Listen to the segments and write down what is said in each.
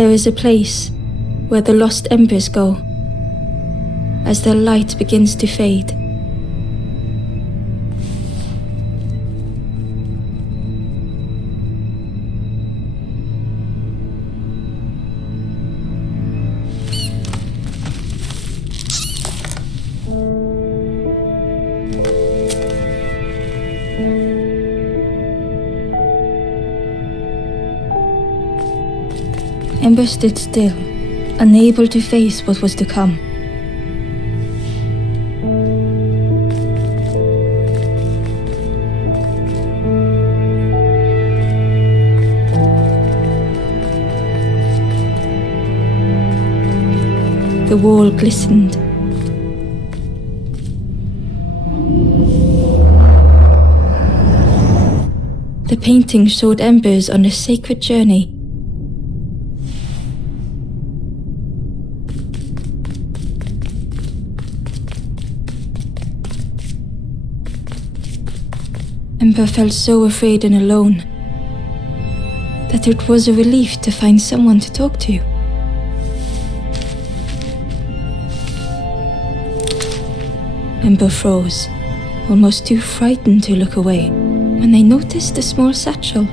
There is a place where the lost embers go as their light begins to fade. Ember stood still, unable to face what was to come. The wall glistened. The painting showed embers on a sacred journey. Ember felt so afraid and alone that it was a relief to find someone to talk to. Ember froze, almost too frightened to look away, when they noticed a small satchel.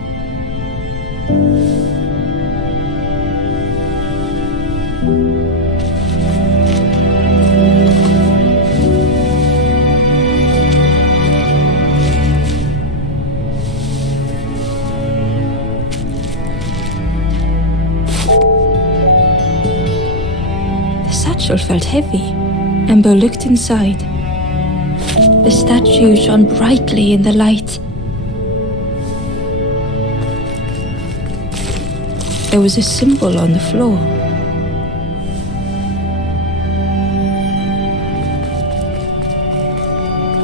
The satchel felt heavy. Ember looked inside. The statue shone brightly in the light. There was a symbol on the floor.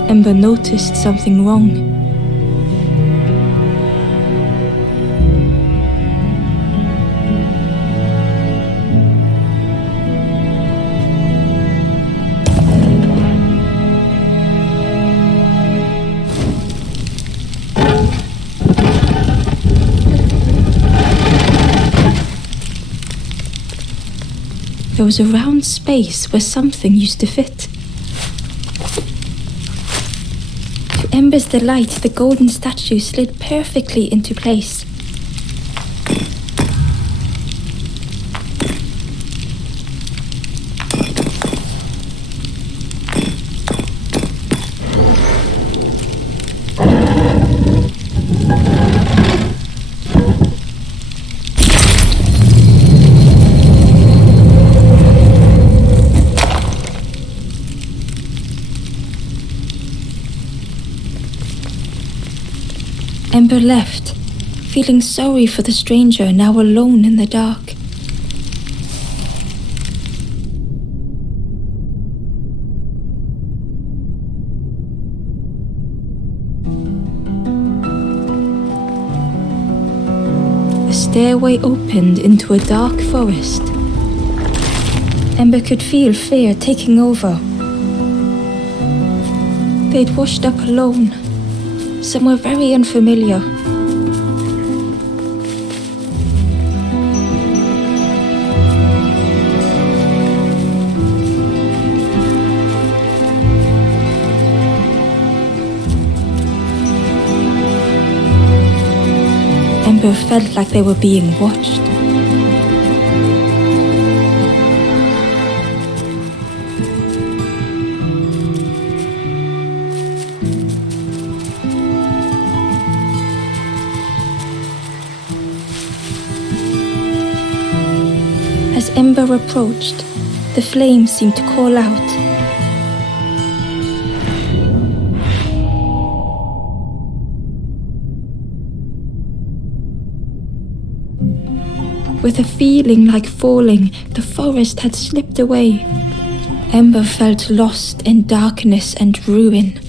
Ember noticed something wrong. There was a round space where something used to fit. To Ember's delight, the golden statue slid perfectly into place. Ember left, feeling sorry for the stranger now alone in the dark. The stairway opened into a dark forest. Ember could feel fear taking over. They'd washed up alone, somewhere very unfamiliar. Ember felt like they were being watched. As Ember approached, the flames seemed to call out. With a feeling like falling, the forest had slipped away. Ember felt lost in darkness and ruin.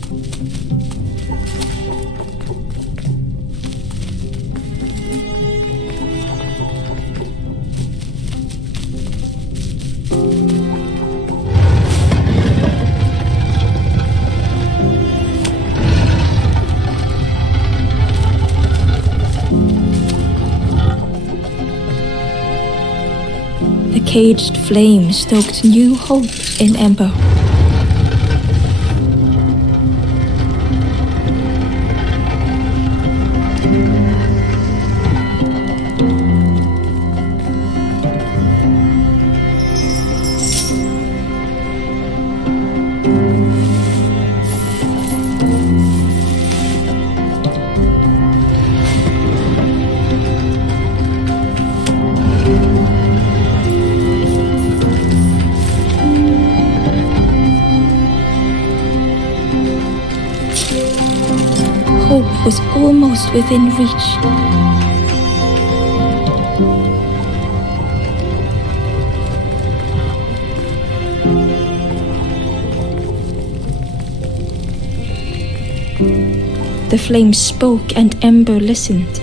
uncaged flame stoked new hope in Ember. Hope was almost within reach. The flame spoke and Ember listened.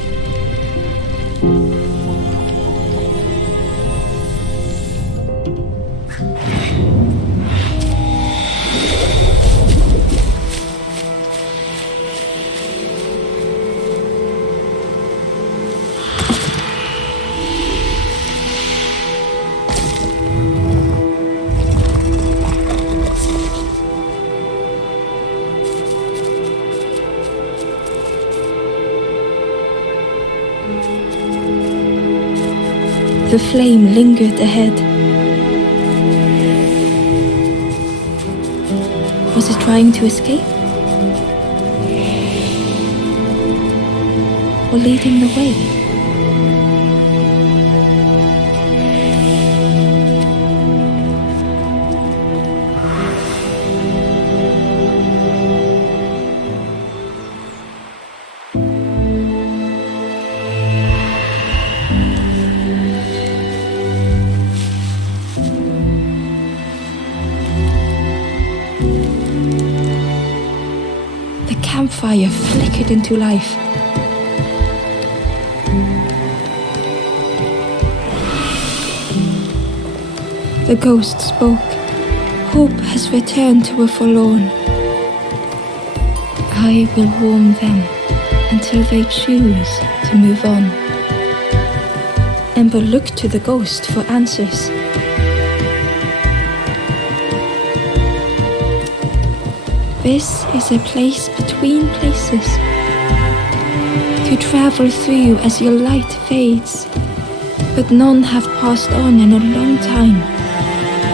The flame lingered ahead. Was it trying to escape? Or leading the way? The campfire flickered into life. The ghost spoke. Hope has returned to a forlorn. I will warm them until they choose to move on. Ember looked to the ghost for answers. This is a place between places to travel through as your light fades, but none have passed on in a long time.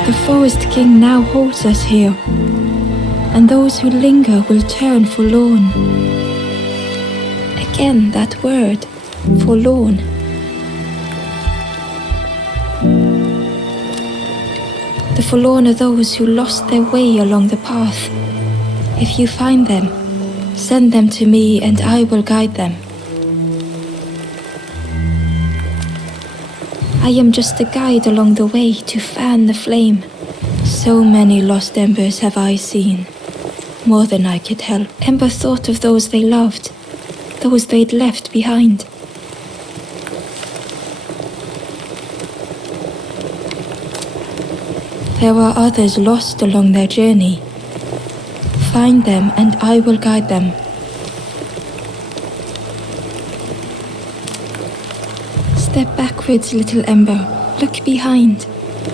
The Forest King now holds us here, and those who linger will turn forlorn. Again that word, forlorn. The forlorn are those who lost their way along the path. If you find them, send them to me and I will guide them. I am just a guide along the way to fan the flame. So many lost embers have I seen, more than I could help. Ember thought of those they loved, those they'd left behind. There are others lost along their journey. Find them and I will guide them. Step backwards, little Ember. Look behind.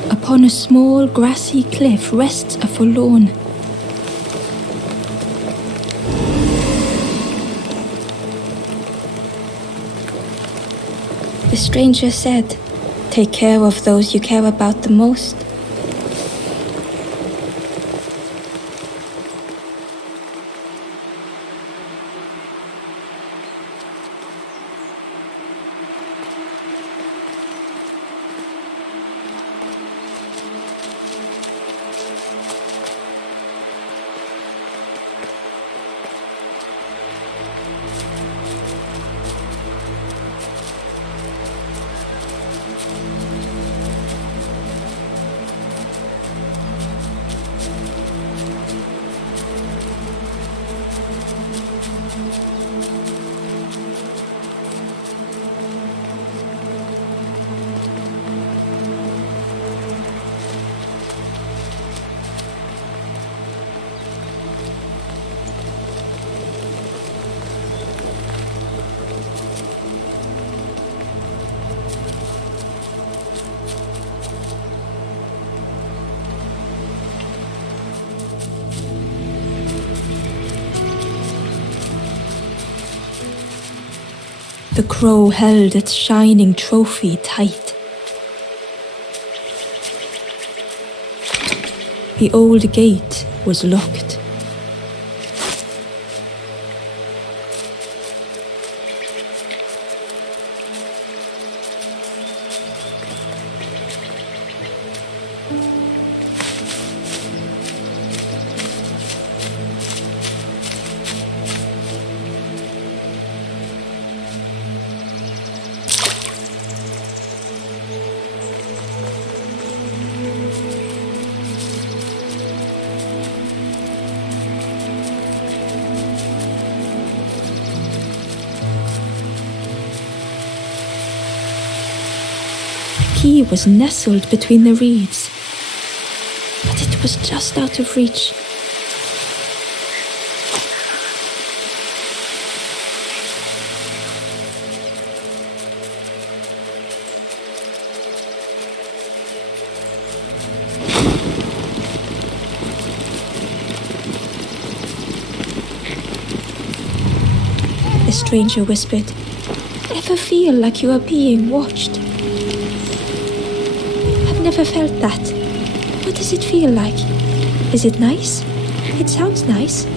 Upon a small grassy cliff rests a forlorn. The stranger said, "Take care of those you care about the most." The crow held its shining trophy tight. The old gate was locked. The key was nestled between the reeds, but it was just out of reach. The stranger whispered, "Ever feel like you are being watched?" "I've never felt that. What does it feel like? Is it nice? It sounds nice."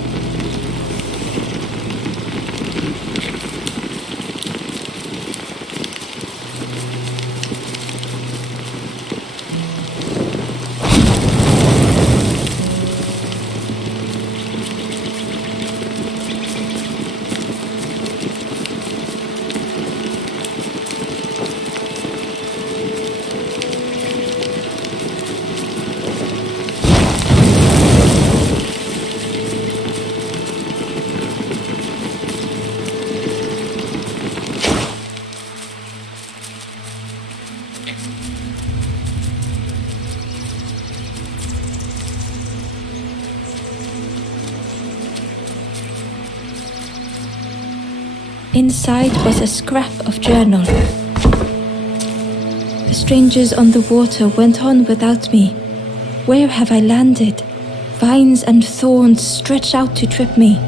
Inside was a scrap of journal. The strangers on the water went on without me. Where have I landed? Vines and thorns stretch out to trip me.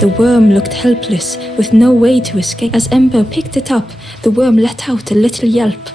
The worm looked helpless, with no way to escape. As Ember picked it up, the worm let out a little yelp.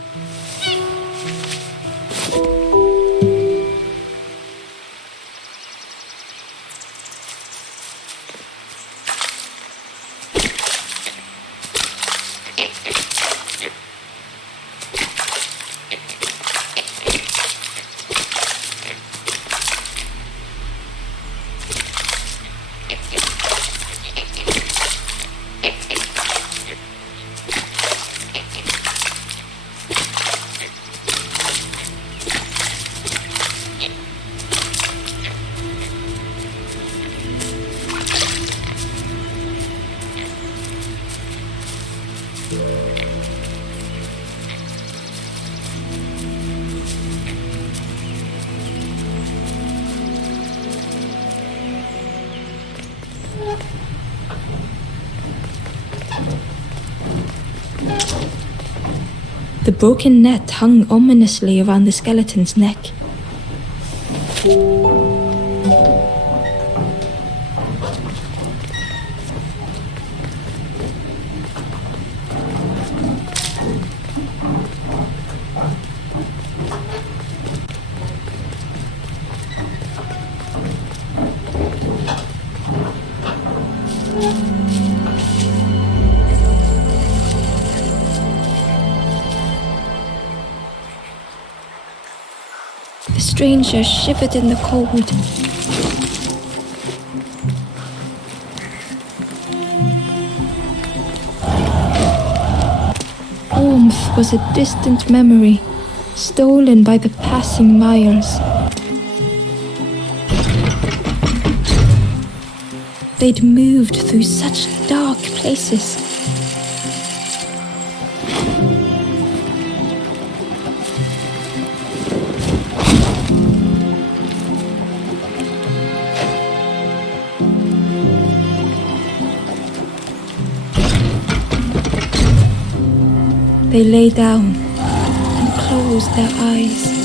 The broken net hung ominously around the skeleton's neck. stranger shivered in the cold. Warmth was a distant memory, stolen by the passing miles. They'd moved through such dark places. They lay down and closed their eyes.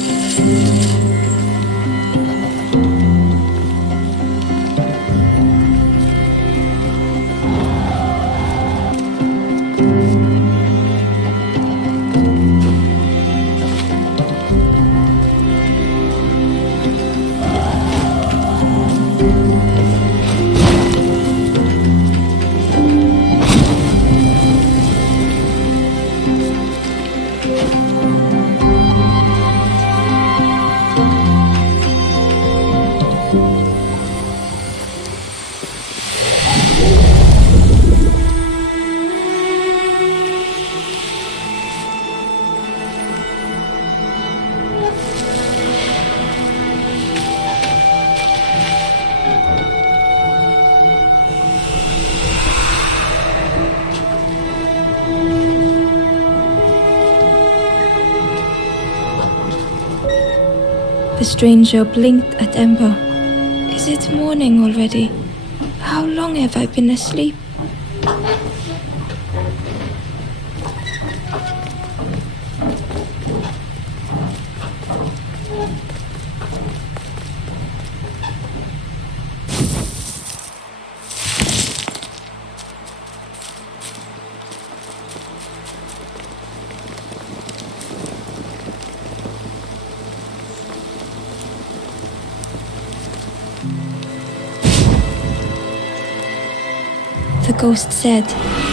The stranger blinked at Ember. Is it morning already? How long have I been asleep? The ghost said,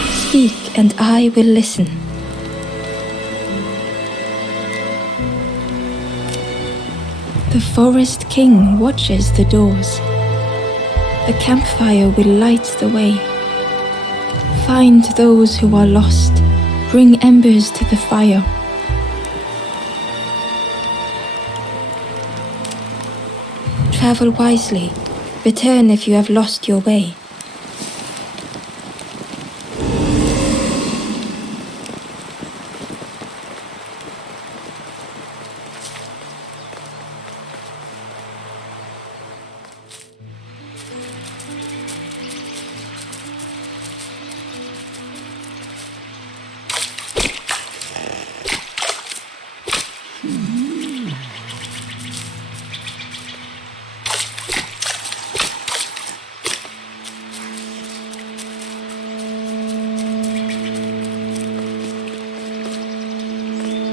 "Speak and I will listen." The forest king watches the doors. The campfire will light the way. Find those who are lost. Bring embers to the fire. Travel wisely. Return if you have lost your way.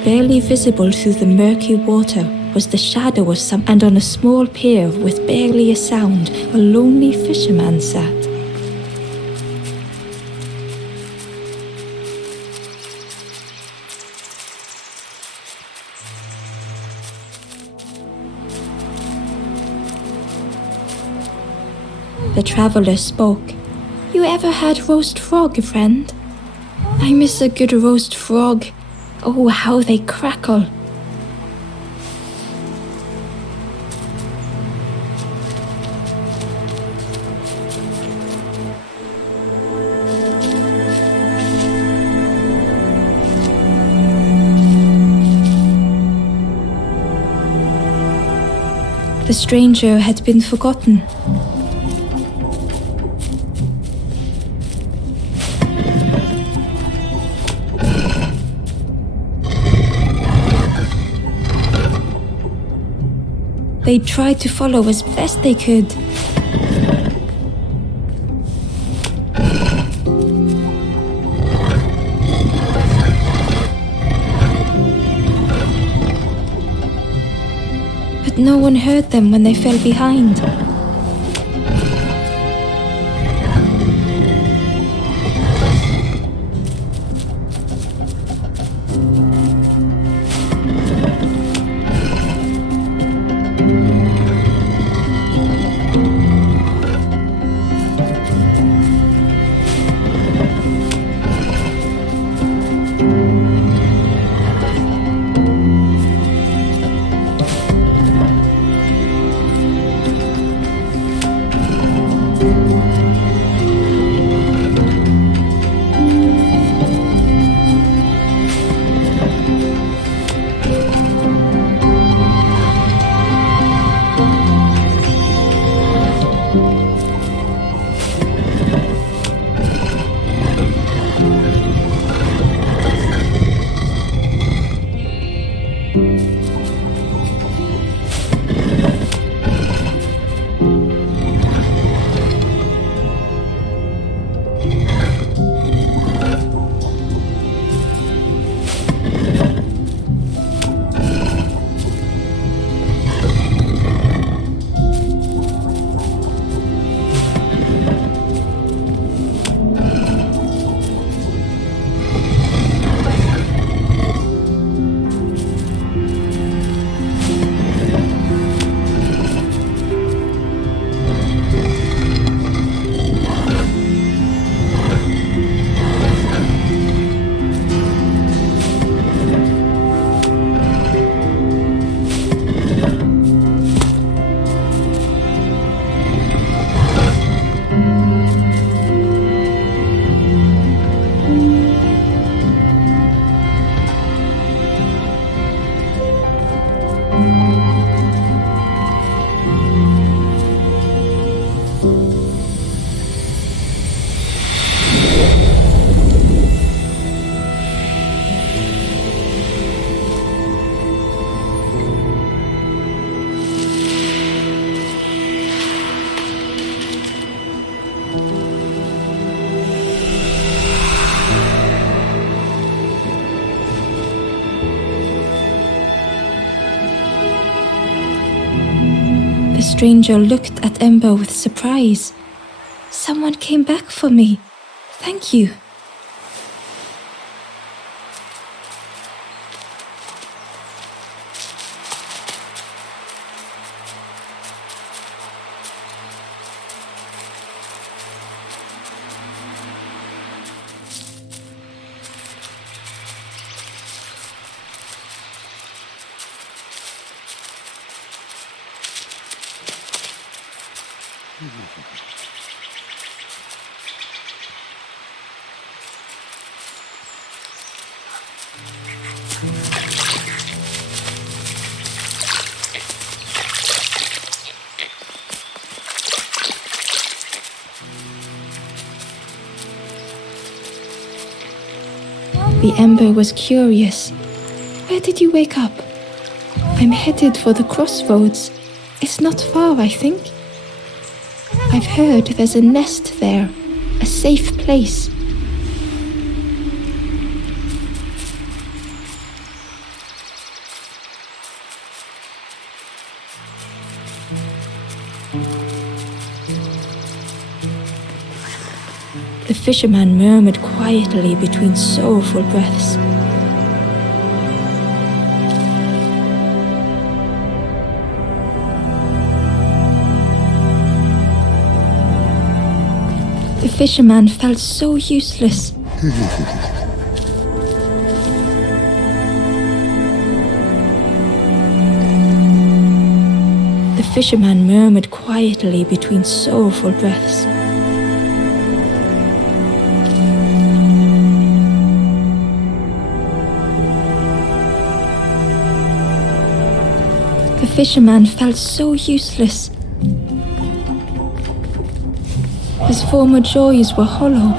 Barely visible through the murky water was the shadow of some, and on a small pier with barely a sound, a lonely fisherman sat. The traveller spoke. "You ever had roast frog, friend? I miss a good roast frog. Oh, how they crackle." The stranger had been forgotten. They tried to follow as best they could. But no one heard them when they fell behind. The stranger looked at Ember with surprise. Someone came back for me. Thank you. The Ember was curious. Where did you wake up? I'm headed for the crossroads. It's not far, I think. I've heard there's a nest there, a safe place. The fisherman murmured quietly between soulful breaths. The fisherman felt so useless. The fisherman murmured quietly between soulful breaths. The fisherman felt so useless. His former joys were hollow.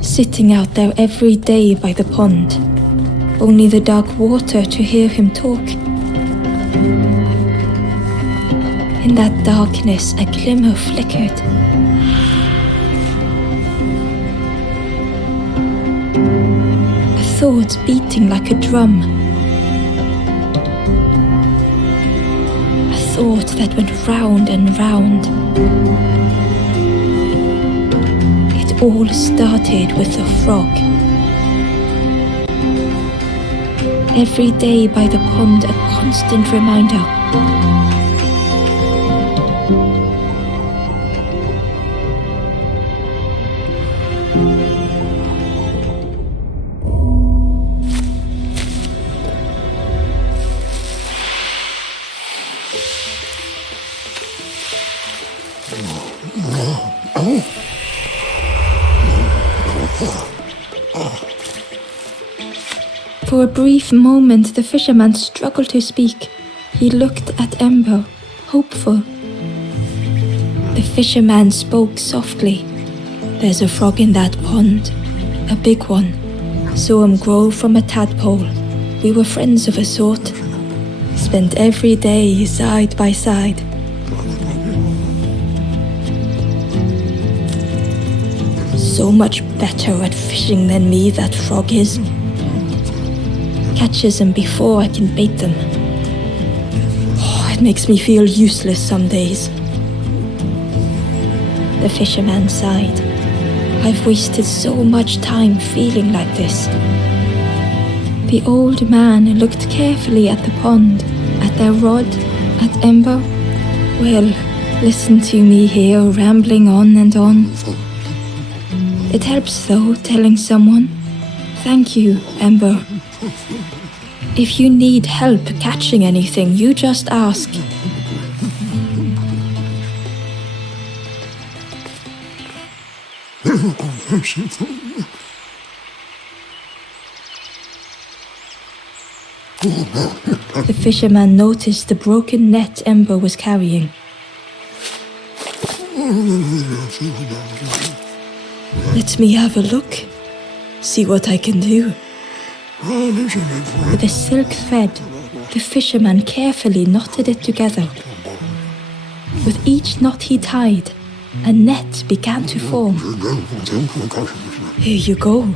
Sitting out there every day by the pond, only the dark water to hear him talk. In that darkness, a glimmer flickered. A thought beating like a drum. A thought that went round and round. It all started with a frog. Every day by the pond, a constant reminder. For a brief moment, the fisherman struggled to speak. He looked at Ember, hopeful. The fisherman spoke softly. "There's a frog in that pond, a big one. Saw him grow from a tadpole. We were friends of a sort. Spent every day side by side. So much better at fishing than me, that frog is. Catches them before I can bait them. Oh, it makes me feel useless some days." The fisherman sighed. "I've wasted so much time feeling like this." The old man looked carefully at the pond, at their rod, at Ember. "Well, listen to me here, rambling on and on. It helps though, telling someone. Thank you, Ember. If you need help catching anything, you just ask." The fisherman noticed the broken net Ember was carrying. "Let me have a look, see what I can do." With a silk thread, the fisherman carefully knotted it together. With each knot he tied, a net began to form. "Here you go,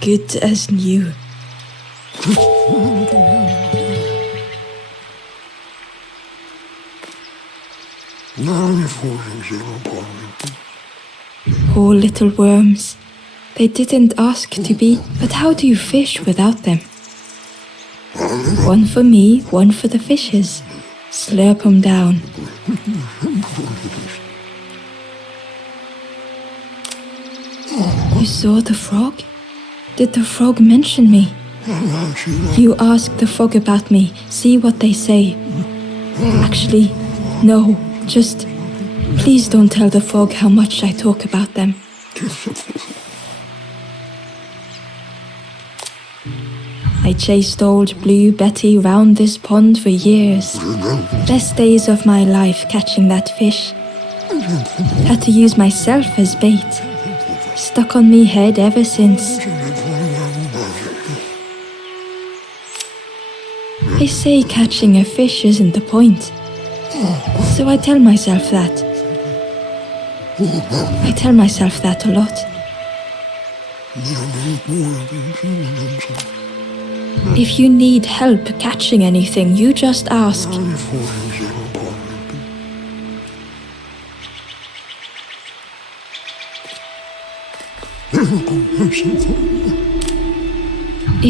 good as new." Poor little worms. They didn't ask to be, but how do you fish without them? One for me, one for the fishes. Slurp 'em down. You saw the frog? Did the frog mention me? You ask the frog about me, see what they say. Actually, no, just please don't tell the frog how much I talk about them. I chased old Blue Betty round this pond for years. Best days of my life catching that fish. Had to use myself as bait. Stuck on me head ever since. They say catching a fish isn't the point. So I tell myself that. I tell myself that a lot. If you need help catching anything, you just ask.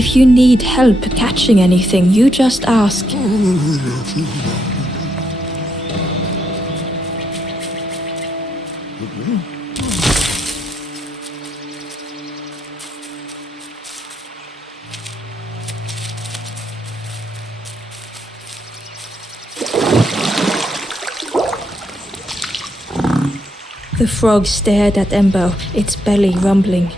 If you need help catching anything, you just ask. The frog stared at Ember, its belly rumbling.